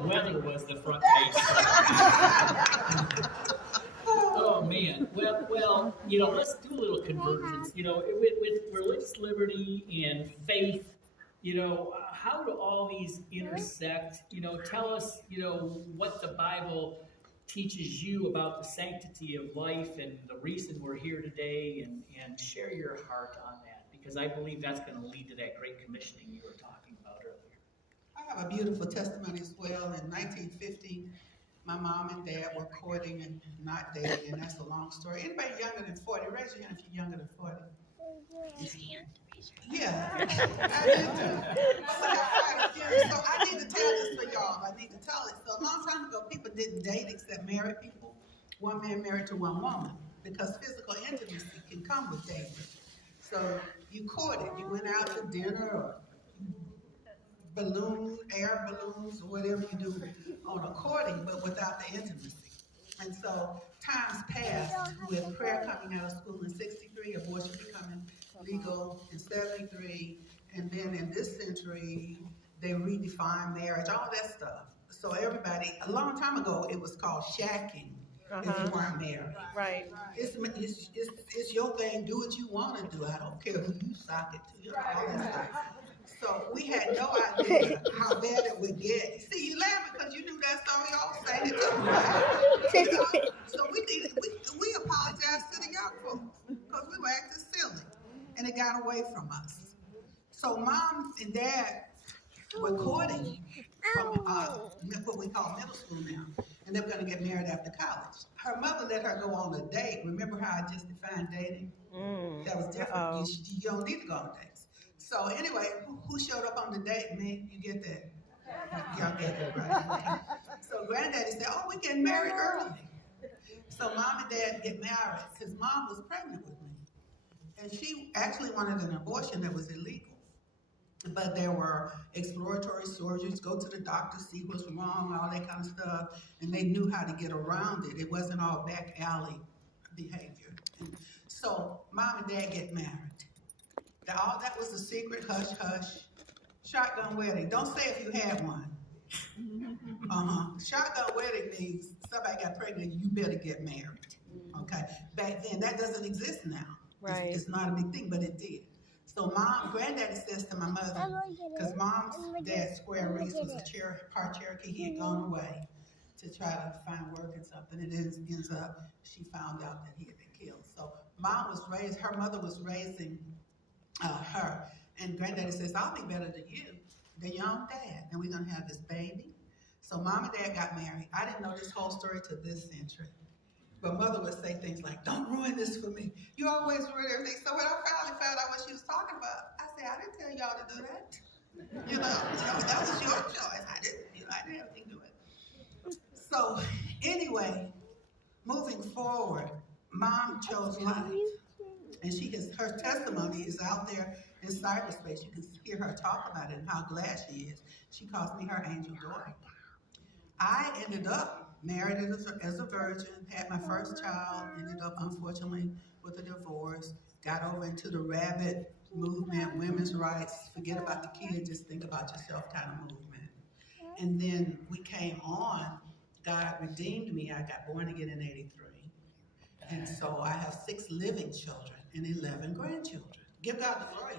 the weather was the front page. Oh man. Well, let's do a little convergence. With religious liberty and faith, how do all these intersect? Tell us, what the Bible teaches you about the sanctity of life and the reason we're here today, and share your heart on that, because I believe that's going to lead to that great commissioning you were talking about earlier. I have a beautiful testimony as well. In 1950, my mom and dad were courting and not dating, and that's a long story. Anybody younger than 40? Raise your hand if you're younger than 40. Yeah, I do too. So I need to tell this for y'all. I need to tell it. So a long time ago, people didn't date except married people. One man married to one woman, because physical intimacy can come with dating. So you courted. You went out to dinner or air balloons, or whatever you do on a courting, but without the intimacy. And so times passed with prayer coming out of school in 63, abortion becoming legal in 73, and then in this century, they redefined marriage, all that stuff. So everybody, a long time ago, it was called shacking if you weren't married. Right. It's your thing, do what you want to do. I don't care who you sock it to, all that stuff. So we had no idea how bad it would get. See, you laugh because you knew that song, y'all sang it too. So we apologized to the young folks because we were acting silly, and it got away from us. So mom and dad were courting from what we call middle school now, and they were going to get married after college. Her mother let her go on a date. Remember how I just defined dating? That was different. You don't need to go on dates. So anyway, who showed up on the date? Me, you get that? Y'all get that, right? So granddaddy said, "Oh, we're getting married early." So mom and dad get married because mom was pregnant with me, and she actually wanted an abortion that was illegal. But there were exploratory surgeries, go to the doctor, see what's wrong, all that kind of stuff, and they knew how to get around it. It wasn't all back alley behavior. And so mom and dad get married. All that was a secret, hush, hush. Shotgun wedding. Don't say if you had one. Shotgun wedding means somebody got pregnant, you better get married. Okay. Back then, that doesn't exist now. Right. It's not a big thing, but it did. So granddaddy says to my mother, because mom's dad, Square Reese, was a part Cherokee. He had gone away to try to find work and something. And it ends up, she found out that he had been killed. So her mother was raising her, and granddaddy says, "I'll be better than you, the young dad, and we're gonna have this baby." So mom and dad got married. I didn't know this whole story to this century, but mother would say things like, "Don't ruin this for me. You always ruin everything." So when I finally found out what she was talking about, I said, "I didn't tell y'all to do that. That was your choice. I didn't have anything to do it." So anyway, moving forward, mom chose life. And her testimony is out there in cyberspace. You can hear her talk about it and how glad she is. She calls me her angel daughter. I ended up married as a virgin, had my first child, ended up unfortunately with a divorce, got over into the rabbit movement, women's rights, forget about the kid, just think about yourself kind of movement. And then we came on, God redeemed me. I got born again in 83. And so I have 6 living children and 11 grandchildren. Give God the glory.